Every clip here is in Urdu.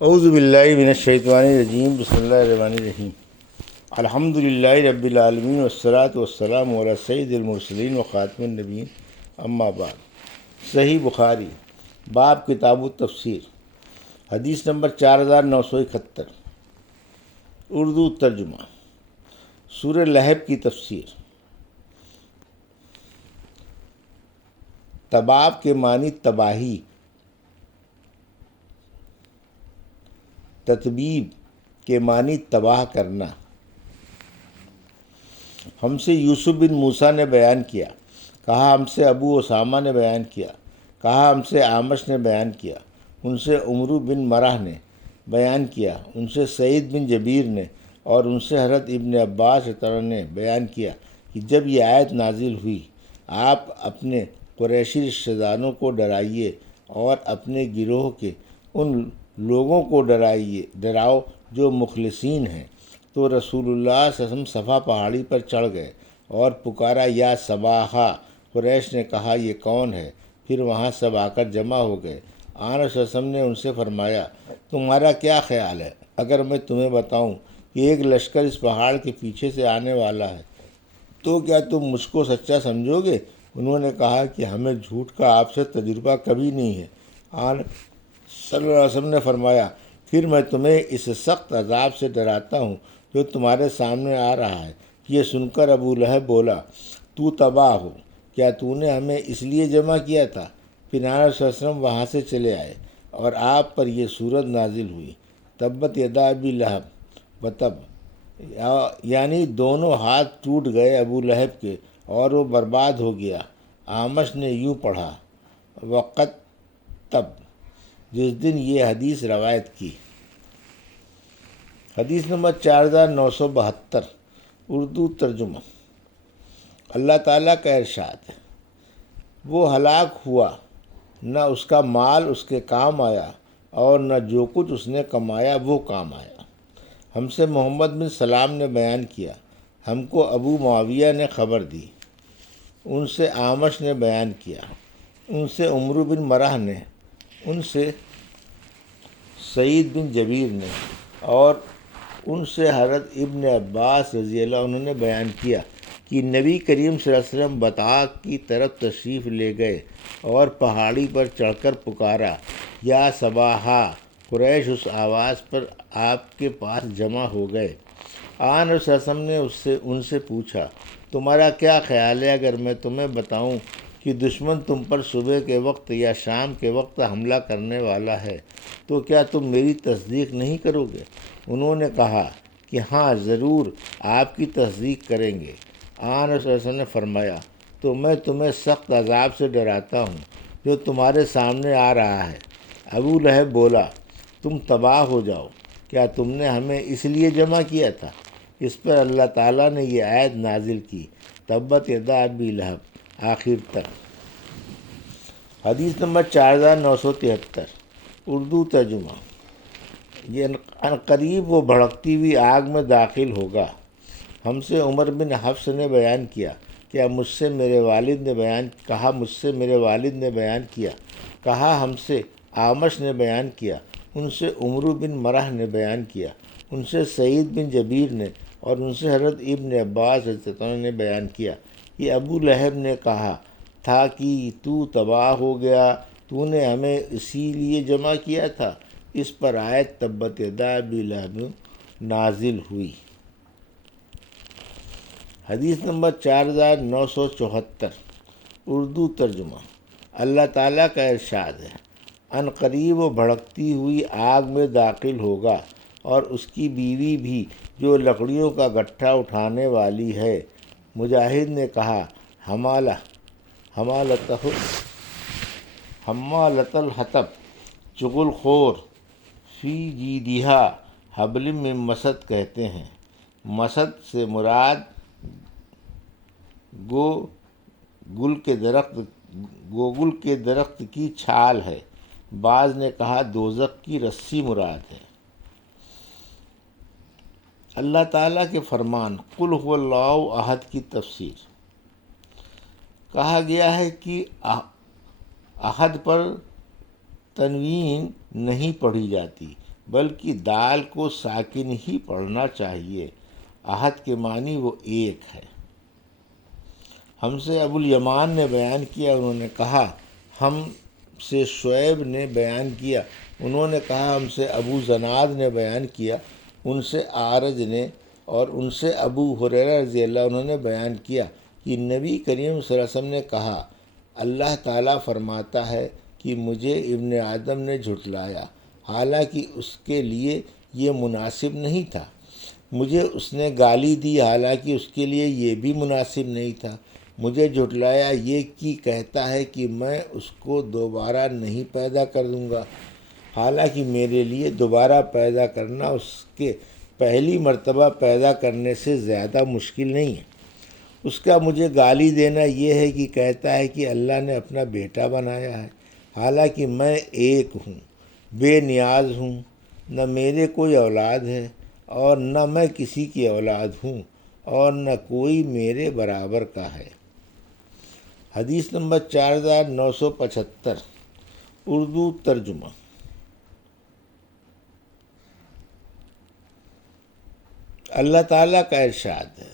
اعوذ باللہ من الشیطان الرجیم، بسم اللہ الرحمن الرحیم۔ الحمد للہ رب العالمین والصلاة والسلام علی سید المرسلین و خاتم النبیین، اما بعد۔ صحیح بخاری، باب کتاب التفسیر، حدیث نمبر 4971، اردو ترجمہ۔ سورہ لہب کی تفسیر۔ تباب کے معنی تباہی، تتبیب کے معنی تباہ کرنا۔ ہم سے یوسف بن موسیٰ نے بیان کیا، کہا ہم سے ابو اسامہ نے بیان کیا، کہا ہم سے اعمش نے بیان کیا، ان سے عمرو بن مرہ نے بیان کیا، ان سے سعید بن جبیر نے اور ان سے حضرت ابن عباس نے بیان کیا کہ جب یہ آیت نازل ہوئی، آپ اپنے قریشی رشتہ داروں کو ڈرائیے اور اپنے گروہ کے ان لوگوں کو ڈراؤ جو مخلصین ہیں، تو رسول اللہ صلی اللہ علیہ وسلم صفا پہاڑی پر چڑھ گئے اور پکارا یا صباحا۔ قریش نے کہا یہ کون ہے؟ پھر وہاں سب آ کر جمع ہو گئے۔ آن صلی اللہ علیہ وسلم نے ان سے فرمایا تمہارا کیا خیال ہے اگر میں تمہیں بتاؤں کہ ایک لشکر اس پہاڑ کے پیچھے سے آنے والا ہے تو کیا تم مجھ کو سچا سمجھو گے؟ انہوں نے کہا کہ ہمیں جھوٹ کا آپ سے تجربہ کبھی نہیں ہے۔ آن صلی اللہ علیہ وسلم نے فرمایا پھر میں تمہیں اس سخت عذاب سے ڈراتا ہوں جو تمہارے سامنے آ رہا ہے۔ یہ سن کر ابو لہب بولا تو تباہ ہو، کیا تو نے ہمیں اس لیے جمع کیا تھا؟ پھر آپ صلی اللہ علیہ وسلم وہاں سے چلے آئے اور آپ پر یہ سورت نازل ہوئی، تبت یدا ابی لہب وتب، یعنی دونوں ہاتھ ٹوٹ گئے ابو لہب کے اور وہ برباد ہو گیا۔ اعمش نے یوں پڑھا وقت تب، جس دن یہ حدیث روایت کی۔ حدیث نمبر 4972، اردو ترجمہ۔ اللہ تعالیٰ کا ارشاد ہے، وہ ہلاک ہوا، نہ اس کا مال اس کے کام آیا اور نہ جو کچھ اس نے کمایا وہ کام آیا۔ ہم سے محمد بن سلام نے بیان کیا، ہم کو ابو معاویہ نے خبر دی، ان سے اعمش نے بیان کیا، ان سے عمرو بن مرہ نے، ان سے سعید بن جبیر نے اور ان سے حضرت ابن عباس رضی اللہ عنہ نے بیان کیا کہ نبی کریم صلی اللہ علیہ وسلم بطحاء کی طرف تشریف لے گئے اور پہاڑی پر چڑھ کر پکارا یا صباحا۔ قریش اس آواز پر آپ کے پاس جمع ہو گئے۔ آن صلی اللہ علیہ وسلم نے ان سے پوچھا تمہارا کیا خیال ہے اگر میں تمہیں بتاؤں کہ دشمن تم پر صبح کے وقت یا شام کے وقت حملہ کرنے والا ہے تو کیا تم میری تصدیق نہیں کرو گے؟ انہوں نے کہا کہ ہاں ضرور آپ کی تصدیق کریں گے۔ آن صلی اللہ علیہ وسلم نے فرمایا تو میں تمہیں سخت عذاب سے ڈراتا ہوں جو تمہارے سامنے آ رہا ہے۔ ابو لہب بولا تم تباہ ہو جاؤ، کیا تم نے ہمیں اس لیے جمع کیا تھا؟ اس پر اللہ تعالیٰ نے یہ آیت نازل کی، تبت یدا ابی لہب، آخر تک۔ حدیث نمبر 4973، اردو ترجمہ۔ یہ عنقریب وہ بھڑکتی ہوئی آگ میں داخل ہوگا۔ ہم سے عمر بن حفص نے بیان کیا کہ مجھ سے میرے والد نے بیان کیا، کہا ہم سے اعمش نے بیان کیا، ان سے عمرو بن مرہ نے بیان کیا، ان سے سعید بن جبیر نے اور ان سے حضرت ابن عباس رضی اللہ عنہ نے بیان کیا کہ ابو لہب نے کہا تھا کہ تو تباہ ہو گیا، تو نے ہمیں اسی لیے جمع کیا تھا۔ اس پر آیت تبت یدا ابی لہب نازل ہوئی۔ حدیث نمبر 4974، اردو ترجمہ۔ اللہ تعالیٰ کا ارشاد ہے، عنقریب وہ بھڑکتی ہوئی آگ میں داخل ہوگا اور اس کی بیوی بھی جو لکڑیوں کا گٹھا اٹھانے والی ہے۔ مجاہد نے کہا حمالۃ الحطب، چغل خور، فی جیدہا حبل من مسد کہتے ہیں۔ مسد سے مراد گوگل کے درخت کی چھال ہے۔ بعض نے کہا دوزخ کی رسی مراد ہے۔ اللہ تعالیٰ کے فرمان قل هو اللہ احد کی تفسیر۔ کہا گیا ہے کہ احد پر تنوین نہیں پڑھی جاتی بلکہ دال کو ساکن ہی پڑھنا چاہیے۔ احد کے معنی وہ ایک ہے۔ ہم سے ابو الیمان نے بیان کیا، انہوں نے کہا ہم سے شعیب نے بیان کیا، انہوں نے کہا ہم سے ابو زناد نے بیان کیا، ان سے اعرج نے اور ان سے ابو ہریرہ رضی اللہ عنہ نے بیان کیا کہ نبی کریم صلی اللہ علیہ وسلم نے کہا، اللہ تعالیٰ فرماتا ہے کہ مجھے ابن آدم نے جھٹلایا، حالانکہ اس کے لیے یہ مناسب نہیں تھا۔ مجھے اس نے گالی دی، حالانکہ اس کے لیے یہ بھی مناسب نہیں تھا۔ مجھے جھٹلایا یہ کہ کہتا ہے کہ میں اس کو دوبارہ نہیں پیدا کر دوں گا، حالانکہ میرے لیے دوبارہ پیدا کرنا اس کے پہلی مرتبہ پیدا کرنے سے زیادہ مشکل نہیں ہے۔ اس کا مجھے گالی دینا یہ ہے کہ کہتا ہے کہ اللہ نے اپنا بیٹا بنایا ہے، حالانکہ میں ایک ہوں، بے نیاز ہوں، نہ میرے کوئی اولاد ہے اور نہ میں کسی کی اولاد ہوں اور نہ کوئی میرے برابر کا ہے۔ حدیث نمبر 4975، اردو ترجمہ۔ اللہ تعالیٰ کا ارشاد ہے،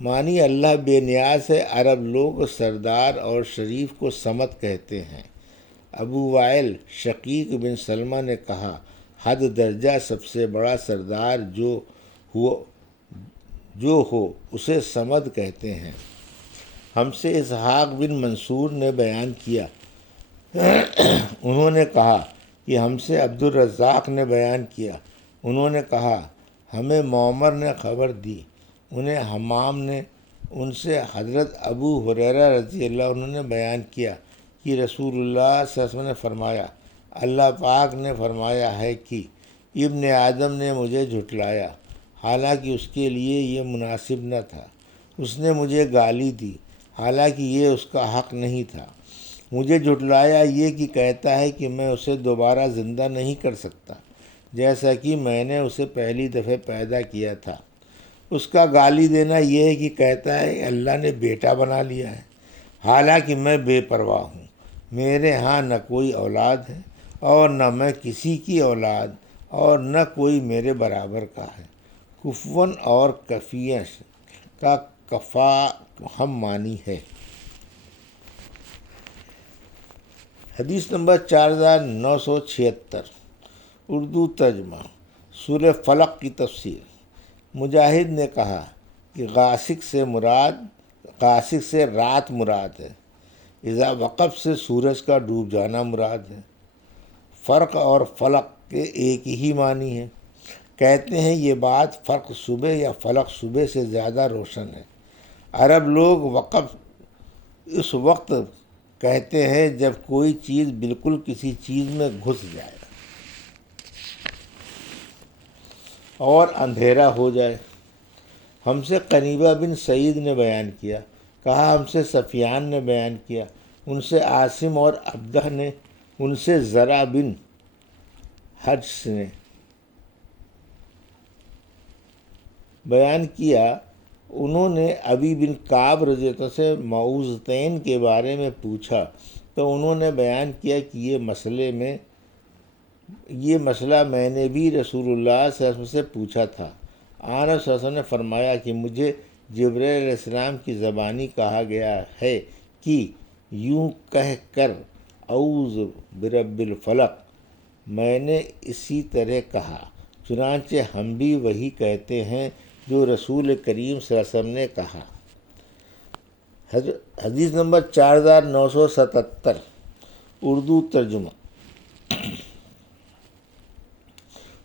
معنی اللہ بے نیاز ہے۔ عرب لوگ سردار اور شریف کو صمد کہتے ہیں۔ ابو وائل شقیق بن سلمہ نے کہا، حد درجہ سب سے بڑا سردار جو ہو اسے صمد کہتے ہیں۔ ہم سے اسحاق بن منصور نے بیان کیا، انہوں نے کہا کہ ہم سے عبد الرزاق نے بیان کیا، انہوں نے کہا ہمیں معمر نے خبر دی، انہیں حمام نے، ان سے حضرت ابو ہریرہ رضی اللہ عنہ نے بیان کیا کہ رسول اللہ صلی اللہ علیہ وسلم نے فرمایا، اللہ پاک نے فرمایا ہے کہ ابن آدم نے مجھے جھٹلایا، حالانکہ اس کے لیے یہ مناسب نہ تھا۔ اس نے مجھے گالی دی، حالانکہ یہ اس کا حق نہیں تھا۔ مجھے جھٹلایا یہ کہ کہتا ہے کہ میں اسے دوبارہ زندہ نہیں کر سکتا، جیسا کہ میں نے اسے پہلی دفعہ پیدا کیا تھا۔ اس کا گالی دینا یہ ہے کہ کہتا ہے کہ اللہ نے بیٹا بنا لیا ہے، حالانکہ میں بے پرواہ ہوں، میرے ہاں نہ کوئی اولاد ہے اور نہ میں کسی کی اولاد اور نہ کوئی میرے برابر کا ہے۔ کفون اور کفیش کا کفا ہم معنی ہے۔ حدیث نمبر 4976، اردو ترجمہ۔ سورہ فلق کی تفسیر۔ مجاہد نے کہا کہ غاسق سے رات مراد ہے، اذا وقف سے سورج کا ڈوب جانا مراد ہے۔ فرق اور فلق کے ایک ہی معنی ہے۔ کہتے ہیں یہ بات فرق صبح یا فلق صبح سے زیادہ روشن ہے۔ عرب لوگ وقف اس وقت کہتے ہیں جب کوئی چیز بالکل کسی چیز میں گھس جائے اور اندھیرا ہو جائے۔ ہم سے قنیبہ بن سعید نے بیان کیا، کہا ہم سے سفیان نے بیان کیا، ان سے عاصم اور عبدہ نے، ان سے زرع بن حجس نے بیان کیا، انہوں نے ابی بن کعب رضی اللہ عنہ سے معوذتین کے بارے میں پوچھا تو انہوں نے بیان کیا کہ یہ مسئلہ میں نے بھی رسول اللہ صلی اللہ علیہ وسلم سے پوچھا تھا۔ آن صلی اللہ علیہ وسلم نے فرمایا کہ مجھے جبرائیل علیہ السلام کی زبانی کہا گیا ہے کہ یوں کہہ کر اعوذ برب الفلق، میں نے اسی طرح کہا، چنانچہ ہم بھی وہی کہتے ہیں جو رسول کریم صلی اللہ علیہ وسلم نے کہا۔ حدیث نمبر 4977، اردو ترجمہ۔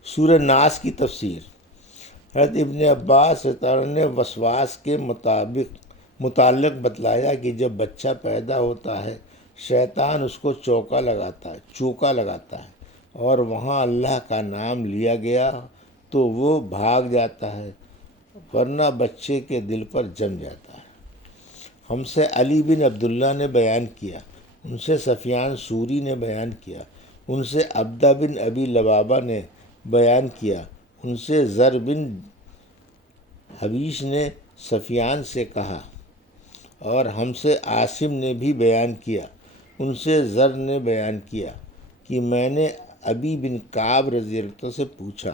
سورہ ناس کی تفسیر۔ حضرت ابن عباس رضی اللہ عنہ نے وسواس کے متعلق بتلایا کہ جب بچہ پیدا ہوتا ہے شیطان اس کو چوکا لگاتا ہے اور وہاں اللہ کا نام لیا گیا تو وہ بھاگ جاتا ہے، ورنہ بچے کے دل پر جم جاتا ہے۔ ہم سے علی بن عبداللہ نے بیان کیا، ان سے سفیان سوری نے بیان کیا، ان سے عبدہ بن ابی لبابہ نے بیان کیا، ان سے زر بن حبیش نے سفیان سے کہا، اور ہم سے عاصم نے بھی بیان کیا، ان سے زر نے بیان کیا کہ میں نے ابی بن کعب رضی اللہ عنہ سے پوچھا،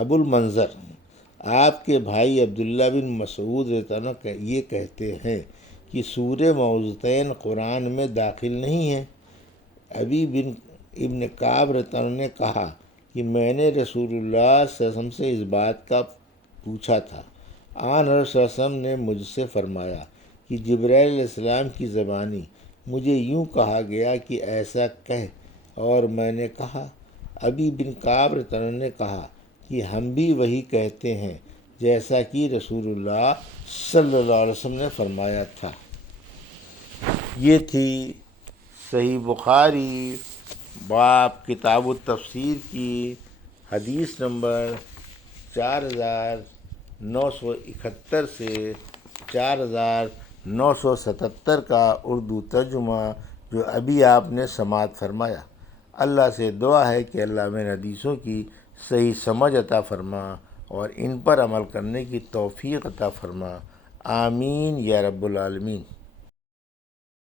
ابو المنظر، آپ کے بھائی عبداللہ بن مسعود رضی اللہ عنہ یہ کہتے ہیں کہ سورہ معوذتین قرآن میں داخل نہیں ہے۔ ابی بن ابن کعب رضی اللہ عنہ نے کہا کہ میں نے رسول اللہ صلی اللہ علیہ وسلم سے اس بات کا پوچھا تھا۔ آن حضرت صلی اللہ علیہ وسلم نے مجھ سے فرمایا کہ جبرائیل علیہ السلام کی زبانی مجھے یوں کہا گیا کہ ایسا کہہ، اور میں نے کہا۔ ابی بن کعب رضی اللہ عنہ نے کہا کہ ہم بھی وہی کہتے ہیں جیسا کہ رسول اللہ صلی اللہ علیہ وسلم نے فرمایا تھا۔ یہ تھی صحیح بخاری باب کتاب التفسیر کی حدیث نمبر 4971 سے 4977 کا اردو ترجمہ جو ابھی آپ نے سماعت فرمایا۔ اللہ سے دعا ہے کہ اللہ میں حدیثوں کی صحیح سمجھ عطا فرما اور ان پر عمل کرنے کی توفیق عطا فرما، آمین یا رب العالمین۔